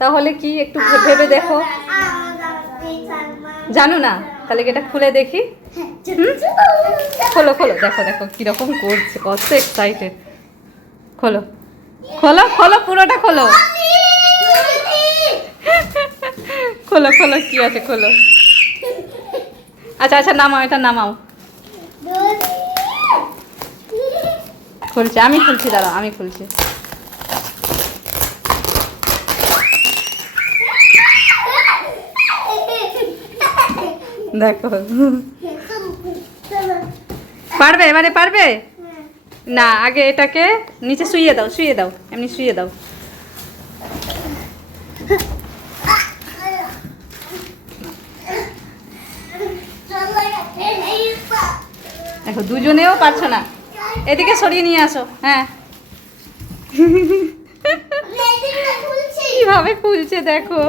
তাহলে কি একটু ভেবে দেখো। জানো না? তাহলে কি এটা খুলে দেখি? খোলো খোলো, দেখো দেখো কিরকম করছে, কত এক্সাইটেড। খোলো খোলো খোলো, পুরোটা খোলো। খোলো খোলো, কি আছে খোলো। আচ্ছা আচ্ছা, নামাও, এটা নামাও। খুলছে, আমি খুলছি, দাঁড়াও আমি খুলছি। দেখো, পারবে এবারে? পারবে না, আগে এটাকে নিচে শুইয়ে দাও, শুইয়ে দাও, এমনি শুইয়ে দাও। দেখো দুজনেও পারছো না, এদিকে সরিয়ে নিয়ে আসো। হ্যাঁ, কিভাবে খুলছে দেখো।